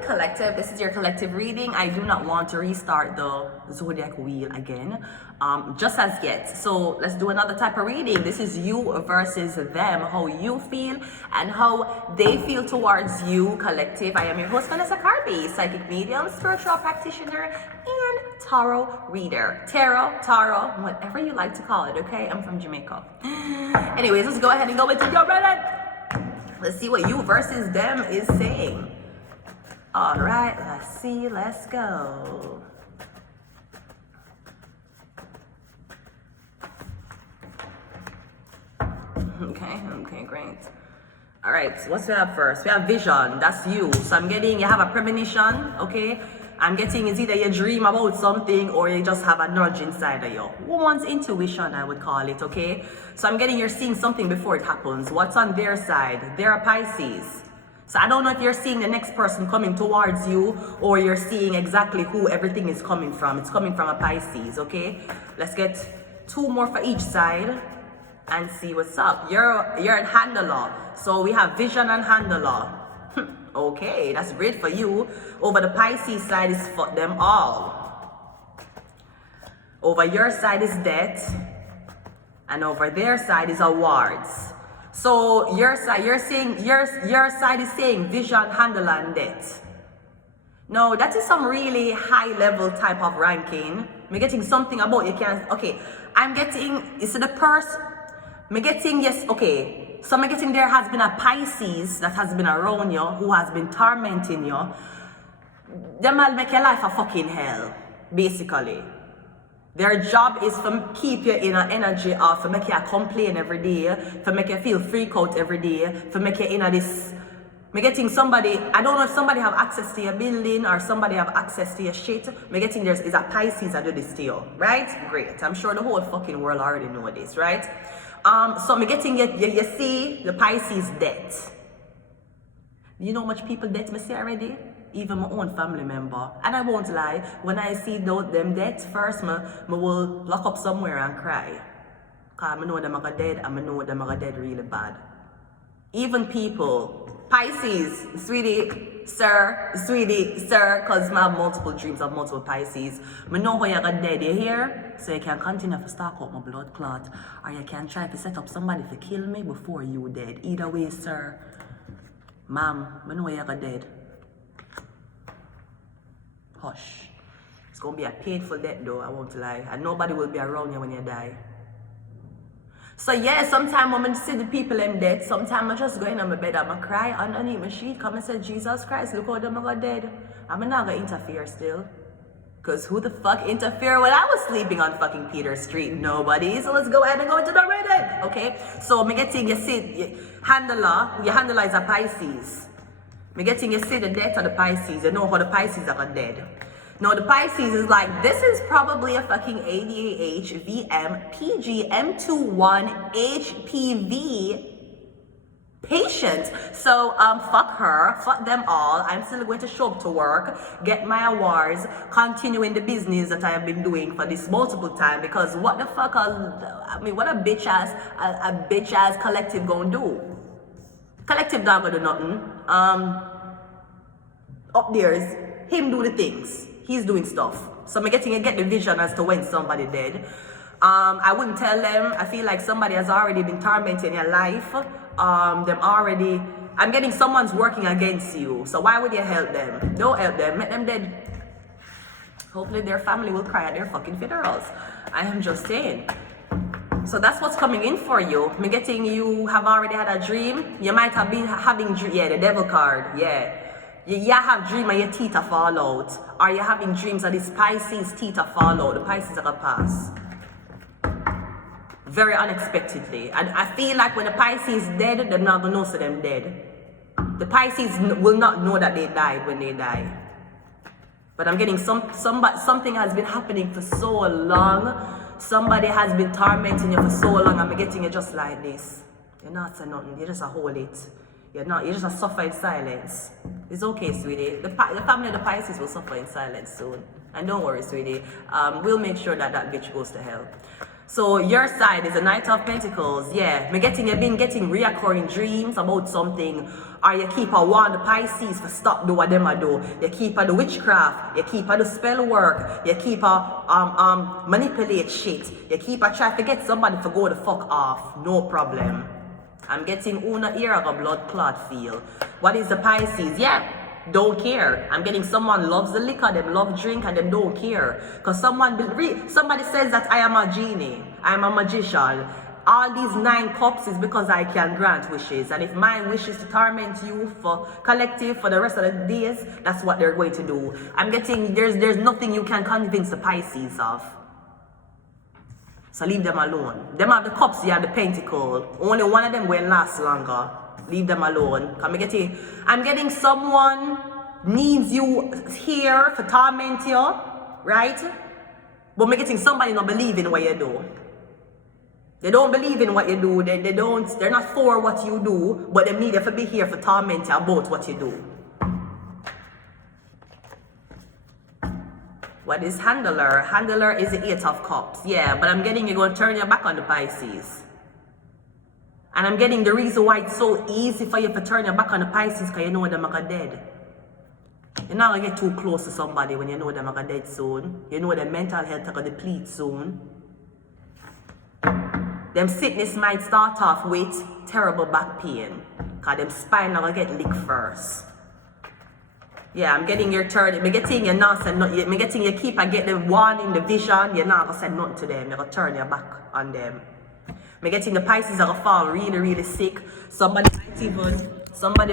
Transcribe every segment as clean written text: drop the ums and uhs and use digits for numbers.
morning, collective. This is your collective reading. I do not want to restart the zodiac wheel again, just as yet. So let's do another type of reading. This is you versus them, how you feel and how they feel towards you, collective. I am your host, Vanessa Carby, psychic medium, spiritual practitioner, and tarot reader. Tarot, whatever you like to call it, okay? I'm from Jamaica. Anyways, let's go ahead and go into your reading. Let's see what you versus them is saying. All right, let's see, let's go. Okay, great. All right, so what we have first? We have vision, that's you. So I'm getting, you have a premonition, okay? I'm getting it's either you dream about something or you just have a nudge inside of you. Woman's intuition, I would call it, okay? So I'm getting you're seeing something before it happens. What's on their side? They're a Pisces. So I don't know if you're seeing the next person coming towards you or you're seeing exactly who everything is coming from. It's coming from a Pisces, okay? Let's get two more for each side and see what's up. You're a handler. So we have vision and handler. Okay, that's great for you. Over the Pisces side is fuck them all. Over your side is death. And over their side is awards. So your side, you're saying your side is saying vision, handler, and death. No, that is some really high level type of ranking. I'm getting something about you can. Okay, I'm getting. Is it the person? I'm getting yes. Okay, so I'm getting there has been a Pisces that has been around you who has been tormenting you. Them will make your life a fucking hell, basically. Their job is to keep you in an energy of, to make you complain every day, to make you feel freak out every day, to make you in a this. I'm getting somebody, I don't know if somebody have access to your building or somebody have access to your shit. I'm getting there is a Pisces that do this to you, right? Great. I'm sure the whole fucking world already know this, right? So I'm getting you see the Pisces debt. You know how much people debt me see already? Even my own family member. And I won't lie, when I see them dead first, I will lock up somewhere and cry. Because I know them are dead and I know them are dead really bad. Even people, Pisces, sweetie, sir, because I have multiple dreams of multiple Pisces. I know how you got dead, you hear? So you can continue to stock up my blood clot, or you can try to set up somebody to kill me before you dead. Either way, sir, ma'am, I know you got dead. Hush. It's gonna be a painful death though, I won't lie. And nobody will be around you when you die. So yeah, sometimes when I see the people in dead, sometimes I just go in on my bed and I cry underneath my sheet. Come and say, Jesus Christ, look how them got dead. I'm not gonna interfere still. Cause who the fuck interfere when I was sleeping on fucking Peter Street? Nobody. So let's go ahead and go into the reading. Okay? So me getting you see your handler is a Pisces. Me getting you see the death of the Pisces. You know how the Pisces are dead. Now the Pisces is like, this is probably a fucking ADHD, VM, PG, M21, HPV patient. So fuck her, fuck them all. I'm still going to show up to work, get my awards, continuing the business that I have been doing for this multiple time. Because what the fuck what a bitch ass collective gonna do? Collective not gonna do nothing. Up there's him do the things. He's doing stuff. So I'm getting the vision as to when somebody dead. I wouldn't tell them. I feel like somebody has already been tormenting your life. I'm getting someone's working against you. So why would you help them? Don't help them. Make them dead. Hopefully their family will cry at their fucking funerals. I am just saying. So that's what's coming in for you. I'm getting you have already had a dream. You might have been having, the devil card, yeah. You have dream of your teeth fall out. Or you're having dreams of this Pisces teeth fall out. The Pisces are gonna pass. Very unexpectedly. And I feel like when the Pisces dead, they're not gonna know so them dead. The Pisces will not know that they died when they die. But I'm getting something has been happening for so long. Somebody has been tormenting you for so long. I'm getting you just like this. You're not saying nothing. You just hold it. You're just a suffer in silence. It's okay, sweetie. The family of the Pisces will suffer in silence soon. And don't worry, sweetie. We'll make sure that bitch goes to hell. So your side is a Knight of Pentacles. Yeah, you've been getting reoccurring dreams about something, or you keep a wand Pisces for stop do what them a do. You keep a the witchcraft, you keep a the spell work, you keep a manipulate shit, you keep a try to get somebody to go the fuck off. No problem. I'm getting una ear of a blood clot feel. What is the Pisces? Yeah. Don't care. I'm getting someone loves the liquor, them love drink, and them don't care. Because somebody says that I am a genie, I am a magician. All these 9 cups is because I can grant wishes. And if mine wishes to torment you for collective for the rest of the days, that's what they're going to do. I'm getting, there's nothing you can convince the Pisces of. So leave them alone. Them have the cups, you have the pentacle. Only one of them will last longer. Leave them alone. I'm getting someone needs you here for torment you, right? But I'm getting somebody not believe in what you do. They don't believe in what you do. They're not for what you do, but they need you to be here for torment you about what you do. What is Handler? Handler is the 8 of Cups. Yeah, but I'm getting you're going to turn your back on the Pisces. And I'm getting the reason why it's so easy for you to turn your back on the Pisces because you know them are dead. You're not going to get too close to somebody when you know them are dead soon. You know their mental health are going to deplete soon. Them sickness might start off with terrible back pain because them spine are going to get licked first. Yeah, I'm getting your turn. I'm getting you not say nothing. I'm getting you keep and get the warning, the vision. You're not going to say nothing to them. You're going to turn your back on them. I'm getting the Pisces are going to fall really, really sick. Somebody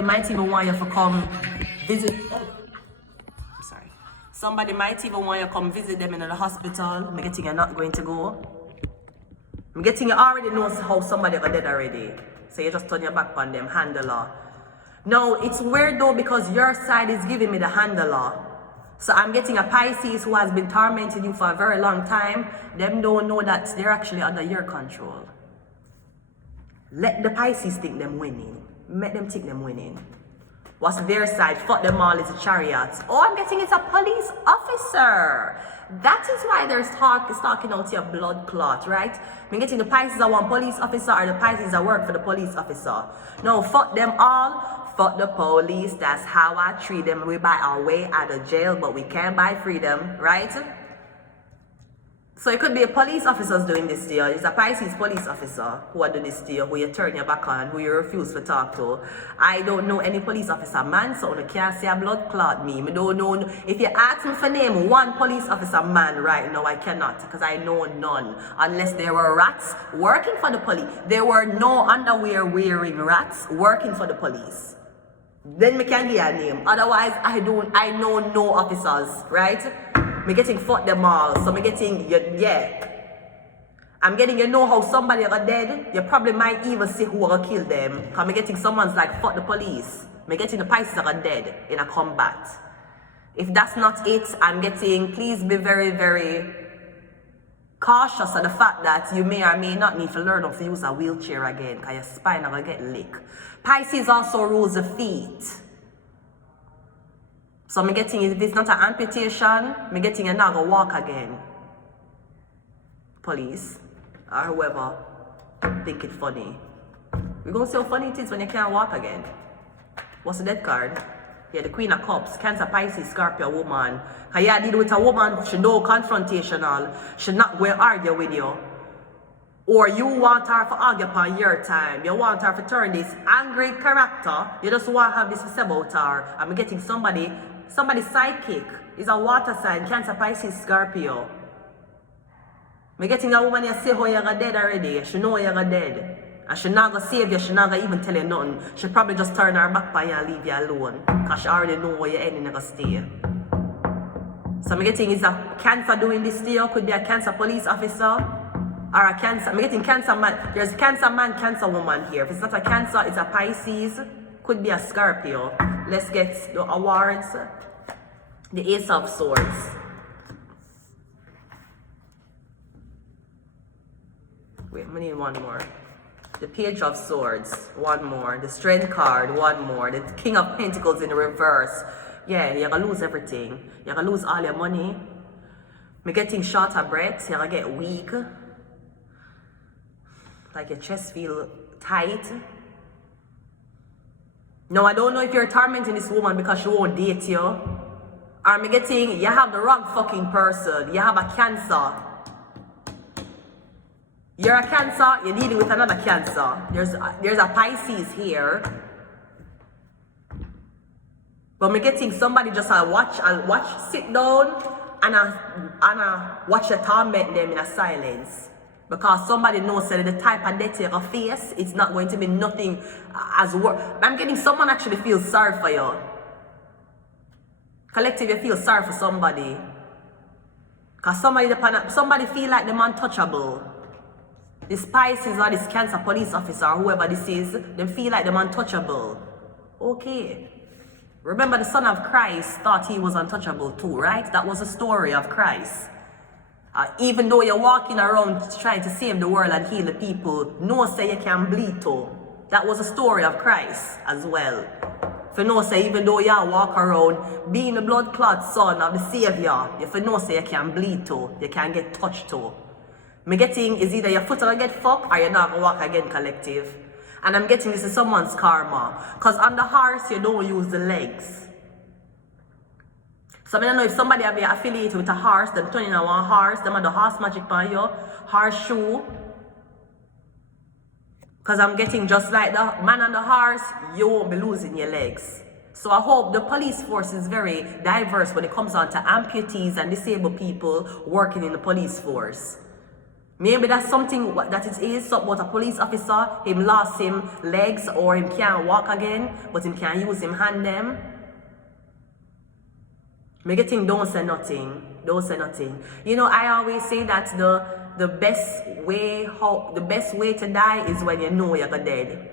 might even want you to come visit. Oh, I'm sorry. Somebody might even want you to come visit them in the hospital. I'm getting you're not going to go. I'm getting you already know how somebody got dead already. So you just turn your back on them. Handler. No, it's weird though because your side is giving me the handler. So I'm getting a Pisces who has been tormenting you for a very long time. Them don't know that they're actually under your control. Let the Pisces think them winning. Make them think them winning. What's their side? Fuck them all, it's a chariot. Oh, I'm getting it's a police officer. That is why there's talking out here blood clot, right? I'm getting the Pisces are one police officer or the Pisces that work for the police officer. No, fuck them all. Fuck the police. That's how I treat them. We buy our way out of jail, but we can't buy freedom, right? So it could be a police officer doing this to you. It's a Pisces police officer who are doing this to you, who you turn your back on, who you refuse to talk to. I don't know any police officer man, so I can't say a blood clot me. I don't know. If you ask me for name one police officer man right now, I cannot, because I know none. Unless there were rats working for the police. There were no underwear wearing rats working for the police. Then me can give a name. Otherwise, I know no officers, right? I'm getting fuck them all. So I'm getting, yeah. I'm getting, you know how somebody got dead? You probably might even see who will kill them. Because I'm getting someone's like, fuck the police. I'm getting the Pisces that are dead in a combat. If that's not it, I'm getting, please be very, very cautious of the fact that you may or may not need to learn how to use a wheelchair again because your spine is going to get licked. Pisces also rules the feet. So I'm getting, if it's not an amputation, I'm getting you're not going to walk again. Police, or whoever, think it funny. We're going to see how funny it is when you can't walk again. What's the death card? Yeah, the Queen of Cups, Cancer, Pisces, Scorpio, woman. Because you deal with a woman, she no confrontational, she not going to argue with you. Or you want her to argue upon your time. You want her to turn this angry character. You just want to have this to say about her. I'm getting somebody's sidekick is a water sign, Cancer, Pisces, Scorpio. I'm getting a woman you say how you're dead already. She know you're dead. And she not going to save you. She not going to even tell you nothing. She probably just turn her back on you and leave you alone. Because she already know where you're ending and stay. So I'm getting is a Cancer doing this to you. Could be a Cancer police officer. Or a Cancer. I'm getting Cancer man. There's Cancer man, Cancer woman here. If it's not a Cancer, it's a Pisces. Could be a Scorpio. Let's get the awards. The Ace of Swords. Wait, I need one more. The Page of Swords, one more. The Strength card, one more. The King of Pentacles in the reverse. Yeah, you're gonna lose everything. You're gonna lose all your money. You're getting short of breath. You're gonna get weak. Like your chest feel tight. No, I don't know if you're tormenting this woman because she won't date you. Or I'm getting, you have the wrong fucking person. You have a Cancer. You're a Cancer, you're dealing with another Cancer. There's a Pisces here. But I'm getting somebody just sit down and watch the torment them in a silence. Because somebody knows that the type of death you face, it's not going to be nothing as worse. I'm getting someone actually feels sorry for you. Collective, you feel sorry for somebody. Because somebody feel like them untouchable. This Pisces or this Cancer police officer or whoever this is, them feel like them untouchable. Okay. Remember the Son of Christ thought he was untouchable too, right? That was the story of Christ. Even though you're walking around trying to save the world and heal the people, no say you can bleed too. That was the story of Christ as well. For no say even though you walk around being the blood clot son of the Savior, if you know say you can bleed too, you can get touched too. Me getting is either your foot gonna get fucked or you're not gonna walk again, collective. And I'm getting this is someone's karma. Because on the horse, you don't use the legs. So I don't know if somebody have been affiliated with a horse, them turning on one horse, them have the horse magic on you, horseshoe. Because I'm getting just like the man on the horse, you won't be losing your legs. So I hope the police force is very diverse when it comes on to amputees and disabled people working in the police force. Maybe that's something that it is, something about a police officer, him lost him legs or him can't walk again, but him can use him hand them. Me getting don't say nothing. You know, I always say that the best way to die is when you know you're dead.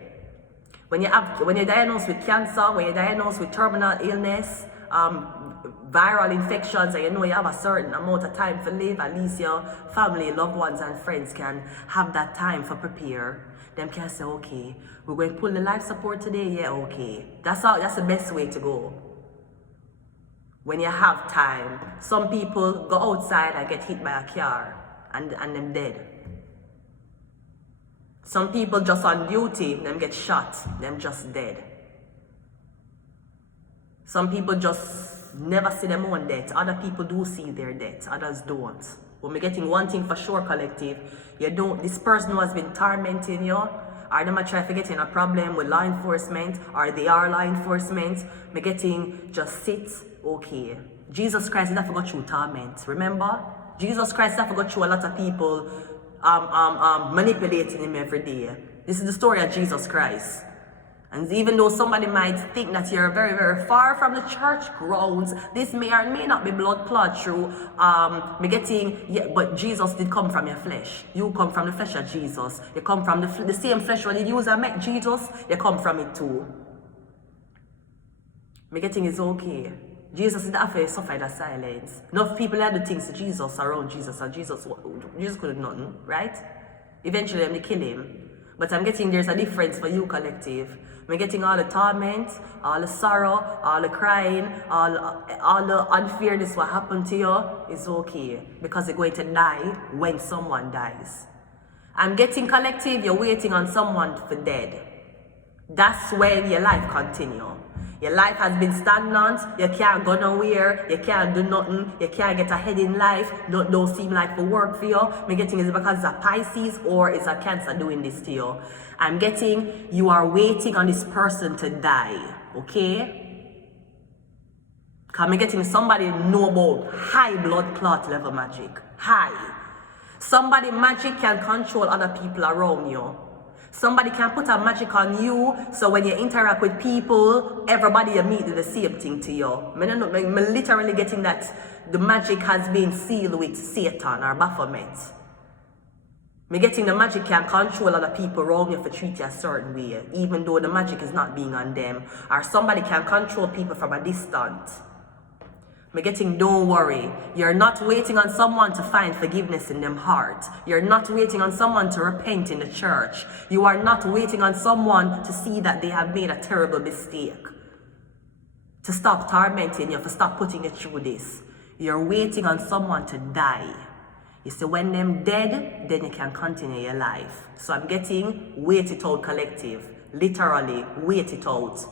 When you're diagnosed with cancer, when you're diagnosed with terminal illness, viral infections, and you know you have a certain amount of time to live, at least your family, loved ones, and friends can have that time for prepare. Them can say, okay, we're going to pull the life support today, yeah, okay. That's the best way to go. When you have time, some people go outside and get hit by a car and them dead. Some people just on duty, them get shot, them just dead. Some people just never see them own death. Other people do see their death, others don't. When we're getting one thing for sure, collective, this person who has been tormenting you, or them are trying to get in a problem with law enforcement, or they are law enforcement, we're getting just sit, okay. Jesus Christ never go through torment, remember? Jesus Christ never go through a lot of people manipulating him every day. This is the story of Jesus Christ. And even though somebody might think that you're very, very far from the church grounds, this may or may not be blood clot through but Jesus did come from your flesh. You come from the flesh of Jesus. You come from the same flesh when you use and met Jesus, you come from it too. Me getting is okay. Jesus did have to suffer the silence. Enough people had the things to Jesus around Jesus, and Jesus could do nothing, right? Eventually they kill him. But I'm getting there's a difference for you, collective. I'm getting all the torment, all the sorrow, all the crying, all the unfairness what happened to you is okay. Because you're going to die when someone dies. I'm getting collective, you're waiting on someone for dead. That's when your life continues. Your life has been stagnant, you can't go nowhere, you can't do nothing, you can't get ahead in life, don't seem like the work for you. I'm getting is because it's a Pisces or it's a Cancer doing this to you. I'm getting you are waiting on this person to die, okay? Because I'm getting somebody know about high blood clot level magic, high. Somebody magic can control other people around you. Somebody can put a magic on you, so when you interact with people, everybody you meet do the same thing to you. I'm literally getting that the magic has been sealed with Satan or Baphomet. I'm getting the magic can control other people around you to treat you a certain way, even though the magic is not being on them. Or somebody can control people from a distance. I'm getting, don't worry. You're not waiting on someone to find forgiveness in them heart. You're not waiting on someone to repent in the church. You are not waiting on someone to see that they have made a terrible mistake. To stop tormenting you, to stop putting you through this. You're waiting on someone to die. You see, when them dead, then you can continue your life. So I'm getting wait it out collective. Literally, wait it out.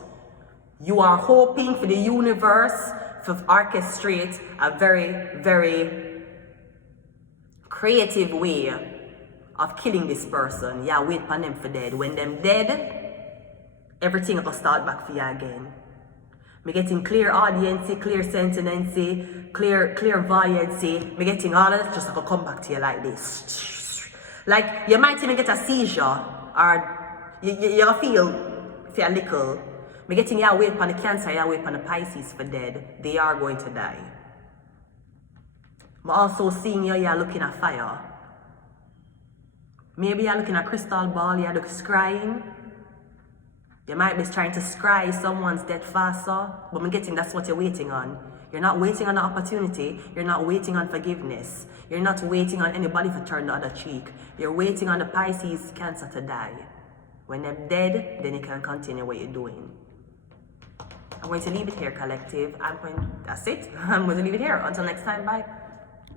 You are hoping for the universe to orchestrate a very, very creative way of killing this person. Yeah, wait for them for dead. When them dead, everything will start back for you again. Me getting clear audience, clear sentence, clear clairvoyancy. Me getting all of that just like come back to you like this. Like you might even get a seizure or you feel little. Me getting you away upon the Cancer, you away upon the Pisces for dead. They are going to die. But also seeing you're looking at fire. Maybe you're looking at crystal ball, you're looking scrying. You might be trying to scry someone's dead faster, but I'm getting that's what you're waiting on. You're not waiting on an opportunity. You're not waiting on forgiveness. You're not waiting on anybody to turn the other cheek. You're waiting on the Pisces Cancer to die. When they're dead, then you can continue what you're doing. I'm going to leave it here, collective. That's it. I'm going to leave it here. Until next time, bye.